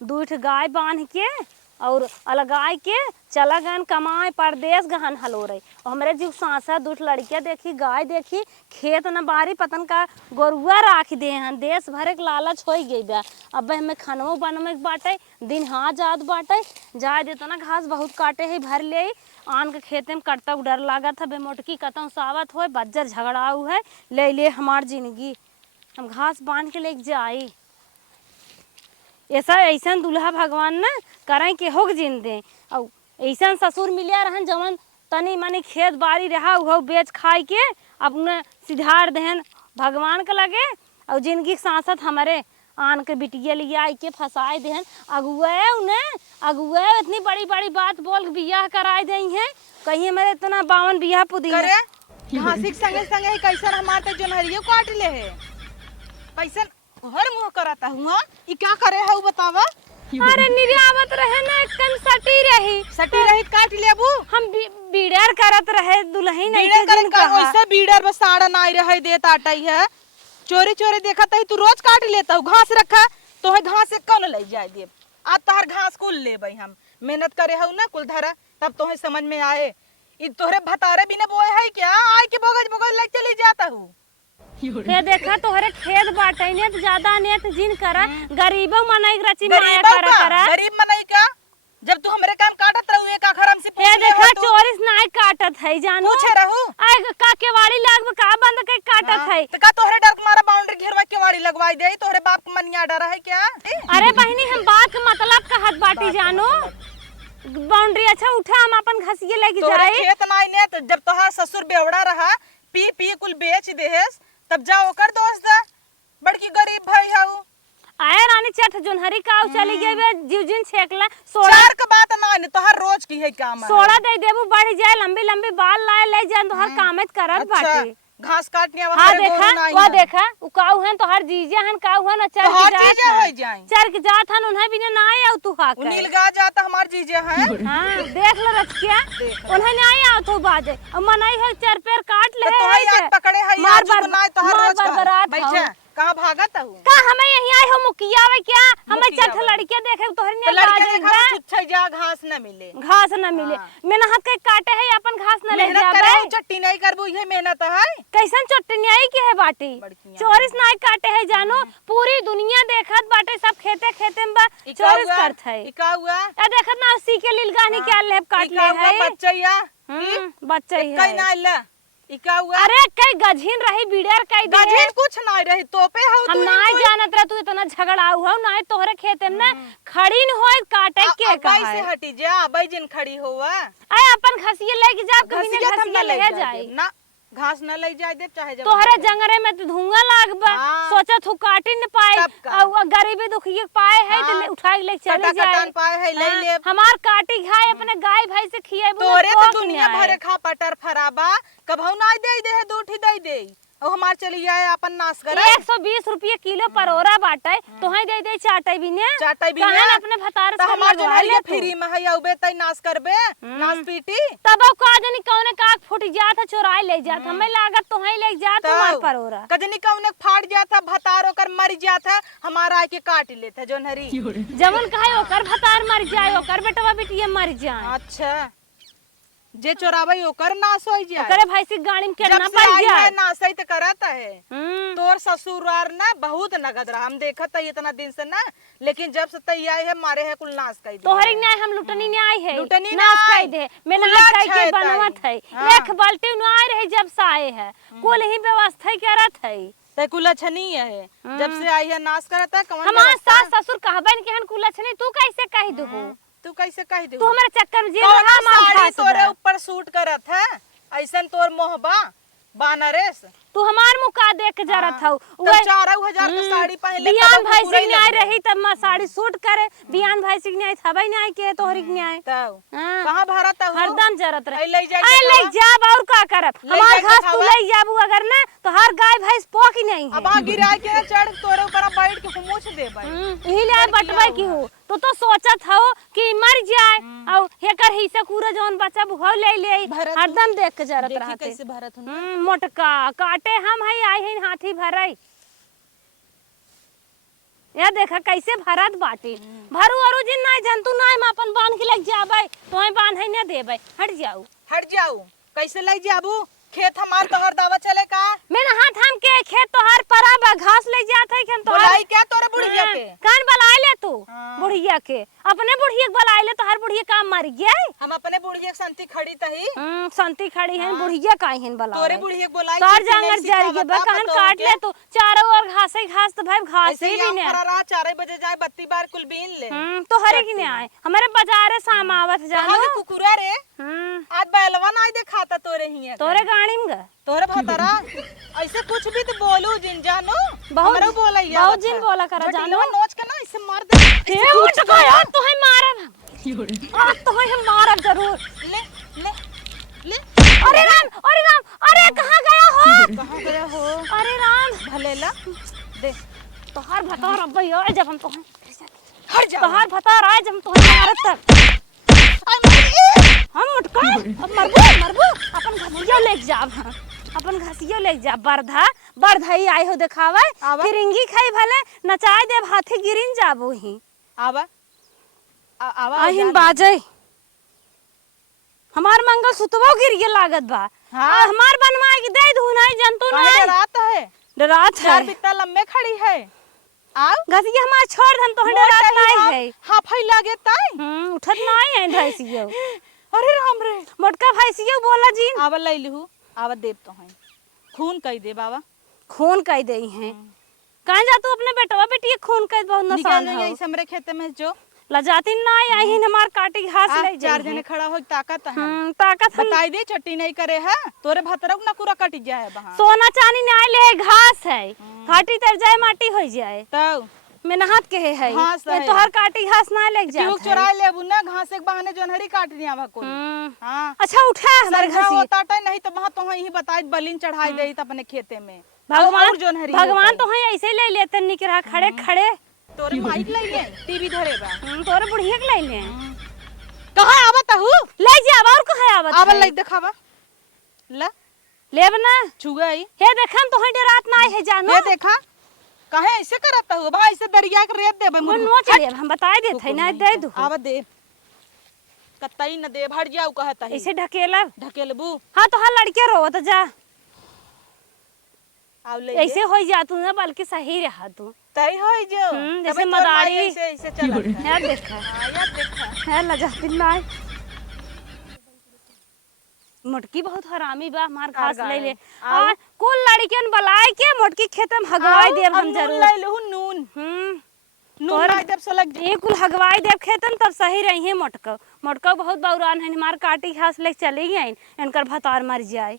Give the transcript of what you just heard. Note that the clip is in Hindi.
दूठ गाय बांध के और अलगाय के चला गन कमाए परदेश गहन हलो रही। और हमारे जीव सांसा दूठ लड़कियां देखी गाय देखी खेत न बारी पतन का गोरुआ राख दे हन देश भरे के लालच हो गई बा। अब हमें खनवो बनवे बाटे दिन हाँ जात बाटे जाए देता ना घास बहुत काटे है भर ले आन के खेते में कटता डर लागत है बेमोटकी कतौ सावत हो बज्जर झगड़ाऊ है ले हमार जिंदगी हम घास बांध के लेके जाई। ऐसा दूल्हा भगवान ना करें के होग जिन दे और ऐसा ससुर मिलिया रहन जवन तनी मनी खेत बाड़ी रहा वो बेच खाई के अब उन्हें सिधार देहन भगवान के लगे और जिंदगी सांसत हमारे आन के बिटिया लिया आई के फंसाए देहन अगुए इतनी बड़ी बड़ी बात बोल बियाह कराए दई हैं कहीं मेरे इतना 52 बियाह पुदीना घासिक संगे संगे कैसन हमार ते जनहरियो काट ले है कैसन हर मुंह करता हुआ ई क्या करे है बतावा। अरे निर्यावत रहे ना कन सटी रही काट लेबू हम बीड़र करत रहे दुल्हन नहीं बीड़र करन का वैसे बीड़र बस साड़ा नाई रहे देत आटई है चोरी चोरी देखत है तू रोज काट लेता हूँ घास रखा तो है घास से कौन ले जाए देब आज तोहर घास कुल लेबै हम मेहनत करे हूँ ना कुल धरा तब तोहे समझ में आए ई तोहरे भतारे बिना बोए है क्या आय के बोगज बोगज लग चली जाता हूँ। ये देखा तोहरे खेत बाटे ने तो ज्यादा ने तो जिन करा गरीबों मनई रची माया करा गरीब मनई का जब तू हमरे काम काटत रहू एक आखर हमसे पूछ ले देखा चोरिस नाय काटत है जानू पूछे रहू आय का केवाड़ी लाग का बंद के काटत है तो का तोहरे डर मारा बाउंड्री घेरवा केवाड़ी लगवाई दे तोहरे बाप के मनिया डर है क्या। अरे बहनी हम बात का मतलब कहत बाटी जानू बाउंड्री अच्छा उठा हम अपन घसिए लेके जाए खेत नाई ने तो जब तोहार ससुर बेवड़ा रहा पी पी कुल बेच देहेस तब जाओ कर दोस्त बड़की गरीब भाई हाउ आया रानी चट जोनहरी काऊ चली गई बे जीवजिन छेकला चार के बात ना ने तोहर रोज की है काम सोड़ा दे देबू बढ़ जाए लंबी लंबी बाल लाए ले जान तोहर कामत करत बाटे घास काटने हाँ देखा वो देखा उ काऊ हन तोहर जीजा हन काऊ हन चर के जात हन उन्हें बिना ना आए तू हा कर नीलगा जाता हमार जीजा है हां देख लो रखिया उन्हें ना आए तो बाजे मनई है चर पैर काट ले तो याद पकड़े है मार याद ना तोहर रोज का बैठे कहां भागत हूं का हमें यही आए हो मुकिया वे क्या हमें चठ लड़के देखे तोहर ने लड़के जा घास न मिले मेहनत के काटे है अपन घास न ले जाबे चट्टी नहीं करबू ये मेहनत है कैसन चट्टी आई के है बाटी चोरिस नाई काटे है जानो पूरी दुनिया देखत बाटे सब खेते खेते में चोरिस करत है का हुआ आ देखत ना उसी के लील गानी के ले काट ले है बच्चैया बच्चा है कई ना ले इका हुआ अरे कई गझिन रही बीड़र कई दे गझिन कुछ ना रही तोपे हो हम नाय जानत रह तू इतना झगड़ा हुआ नाय तोहरे खेते में खड़ी न होय काटे के कहा से हटी जा बैजिन खड़ी होवा आय अपन घसिए लेके जा कभी ने घसिए ले जाए ना घास न ले जाए दे चाहे तोहरे जंगरे में तो धुआं लागबा सोचत हु काटी न पाए और गरीबी दुखी पाए है तो उठाई ले चले जाए पाए है ले ले हमार काटी खाए अपने गाय भाई से खियाबो तोरे तो दुनिया भरे खा पटर फराबा कभौ ना दे दूठी दे और हमार चली जाए अपन नाश करे 120 रुपये किलो परोरा बाटे तोहे दे चाटई बिने कहन अपने भतार से हमार जो फ्री में है औबे तई नाश करबे नाश पीटी तब का जनी कौने काक फूट जात चोराई ले जात हमें लागत तोहे ले जात हमार परोरा कजनी कौने फाट जाता भतार ओकर मर जाता हमारा के काट लेता जोनहरी जवन कहे ओकर भतार मर जाए ओकर बेटवा बेटिया मर जाए। अच्छा जे चोरावे ओकर नाश हो जाए ओकरे भाई से गाड़ी में केतना पड़ जाए नाशई त करता है तोर ससुरार ना बहुत नगद रहा हम देखत है इतना दिन से ना लेकिन जब से तई आए है मारे है कुल नाश कई दे तोहरी न्याय हम लुटनी न्याय है लुटनी नाश कई दे मेहनत कई के बनवत है एक बाल्टी न आए रहे जब से आए है कुल ही व्यवस्था करत है ते कुलछनी है जब से आई है नाश करता कौन हमार सास ससुर कहबन के हन कुलछनी तू कैसे कह दू तू कैसे कह दू तू हमारे चक्कर में जी रहा तोरे ऊपर सूट करत है ऐसन तोर मोहबा बानरेस तू हमार मुका देख जरा था वो 4000 की साड़ी पहन ले बियान भाई से न्याय रही तब मैं साड़ी सूट करे बियान भाई से न्याय थबई न्याय के तोहरी न्याय तब कहां भरत है हरदम जरत रहे ले जाब और का करब हमार घास तू ले जाबू अगर ना तो हर गाय भैंस पोकी नहीं है अब आ गिरा के चढ़ तोरे ऊपर बैठ के मुछ देबै यही ले बटबै की हो तो सोचत हो कि मर जाए और हेकर हिस्सा पूरा जौन बच्चा भौ ले हरदम देख के जरत रहते कैसे भरत मोटका काटे हम है आए हैं हाथी भरई या देखा कैसे भरत बाटे भरू अरु जिन नहीं जंतु नहीं हम अपन बांध के लग जाबै तोय बांध है न देबै हट जाऊ कैसे ले जाबू खेत हमार तोहर दावा चले का मैं हाथ हम के खेत तोहार पराबा घास ले जात है हम तोहार बोलाई क्या तोरे बुढ़िया के कान बलाए ले तू हाँ। बुढ़िया के अपने बुढ़िया के बलाए ले तोहार बुढ़िया काम मर गया हम अपने बुढ़िया के संति खड़ी तही संती खड़ी है बुढ़िया काहे हैं बला तोरे बुढ़िया के बोलाई तार जांगर जर के बा कहन काट ले तू चारों ओर घास ही घास तो भाई घास ही भी नहीं रात 4 बजे जाए 32 बार कुल बीन ले तो हरे की नहीं आए हमारे बाजारे शाम आवत जानो कुकुरा रे आज बैलवा नहीं दिखाता तोरे ही तोरे गाड़ी में तोरे भतरा ऐसे कुछ भी तो बोलू जिन जानो बहुत हमरो बोलैया बहुत जिन बोला करा जानो नोच के ना ऐसे मार दे हे उठ गया तो है मारब आज तो है मारब जरूर ले ले ले अरे राम अरे कहां गया हो अरे राम भलेला दे तोहार भतार अब आए जब हम तो हट जा तोहार भतार आए जब हम तो मारत तक हम उठकर अब मरबू अपन घसियो ले जाब अपन घसियो ले जाब बरधई आए हो देखावे फिरिंगी खाई भले नचाए देब हाथी गिरिन जाबो ही आवा आवा आहिन बाजे हमार मंगल सुतवो गिर के लागत बा हाँ। हमार बनवाए की दे दू नहीं जंतु नहीं डरात है यार बित्ता लम्बे खड़ी है आओ घसिया हमार छोड़ धन तो डरात नहीं है हां फै लागे ताई उठत नहीं है भैंसियो अरे राम रे मोटका भैंसियो बोला जी आवा ले लिहू आवा देव तो है खून कह दे बाबा खून कह दई है कहां जा तू अपने बेटवा बेटी के खून कह बहुत नुकसान है ऐसे हमरे खेते में जो लजाती नहीं आई हमार काटी घास ले चार जने खड़ा हो ताकत है ताकत बताई दे चट्टी नहीं करे है तोरे भतरक ना पूरा कट जाए वहां सोना चांदी नहीं ले घास है काटी तर जाए माटी हो जाए तब मेहनत के है घास है। तो हर काटी घास ना ले जा तू चुरा लेबू ना घास एक बहाने जोनहरी काट दिया बा कोई हां अच्छा उठा हमारे घर से होता टा नहीं तो वहां तो ही बताई बलिन चढ़ाई देई त अपने खेते में भगवान तो है ऐसे ले लेते निकरा खड़े खड़े तोरे माइक ले ले टीवी धरे बा तोरे बुढ़िया के ले ले कहां आवत हु ले जा और कहां आवत आवल ले दिखावा ला लेब ना छुगई हे देखन तो है डरात ना है जानो हे देखा काहे ऐसे करत हु भाई ऐसे दरिया के रेत देबे मन नोच ले हम बताई देत है ना दे दू आवा दे कतई न दे भर जाऊ कहता है ऐसे ढकेला ढकेलबू हां तो हर लड़के रोवत जा आव ले ऐसे हो जा तू ना बल्कि सही रहा तू तई होई जो जैसे मदारी ऐसे चलत है यार देखा हां यार देखा यार लजाती ना मोटकी बहुत हरामी बा हमार घास ले ले और कुल लड़कियन बलाए के मोटकी खेत में हगवाई देब हम जरूर ले लहु नून नून लाई देब सलग ये कुल हगवाई देब खेतन तब सही रही है मोटका बहुत बौरान है हमार काटी घास ले चली गई इनकर भतार मर जाए